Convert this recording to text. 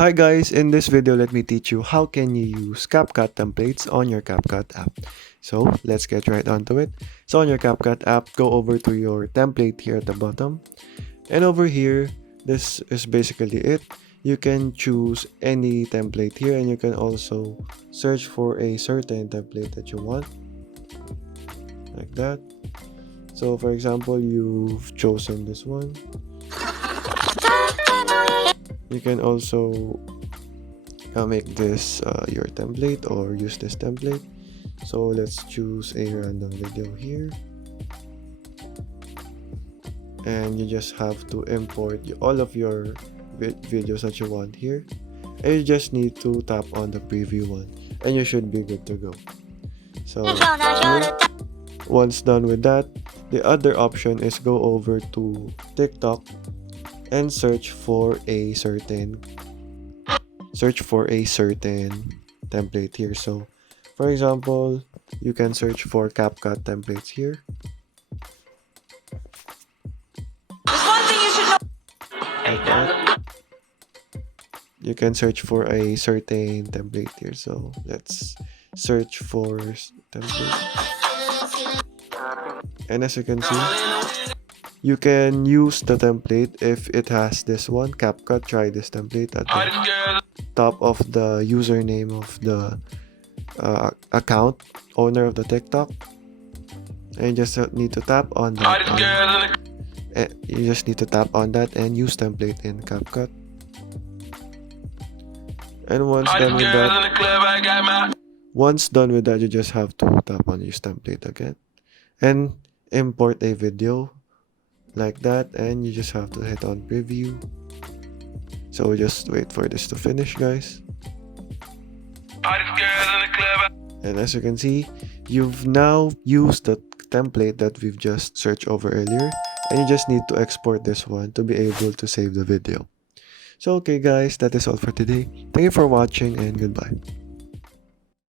Hi guys, in this video let me teach you how can you use Capcut templates on your Capcut app. So let's get right onto it. So on your Capcut app, go over to your template here at the bottom. And over here, this is basically it. You can choose any template here and you can also search for a certain template that you want. Like that. So for example, you've chosen this one. You can also make this your template or use this template. So let's choose a random video here, and you just have to import all of your videos that you want here, and you just need to tap on the preview one and you should be good to go. So here, once done with that, the other option is go over to TikTok and search for a certain template here. So for example, you can search for Capcut templates here. Like that. You can search for a certain template here. So let's search for template. And as you can see, you can use the template if it has this one, Capcut. Try this template at the top of the username of the account owner of the TikTok, and you just need to tap on that. You just need to tap on that and use template in Capcut. And once done with that, you just have to tap on use template again and import a video like that, and you just have to hit on preview. So just wait for this to finish, guys. And as you can see, you've now used the template that we've just searched over earlier, and you just need to export this one to be able to save the video. So okay guys, that is all for today. Thank you for watching and goodbye.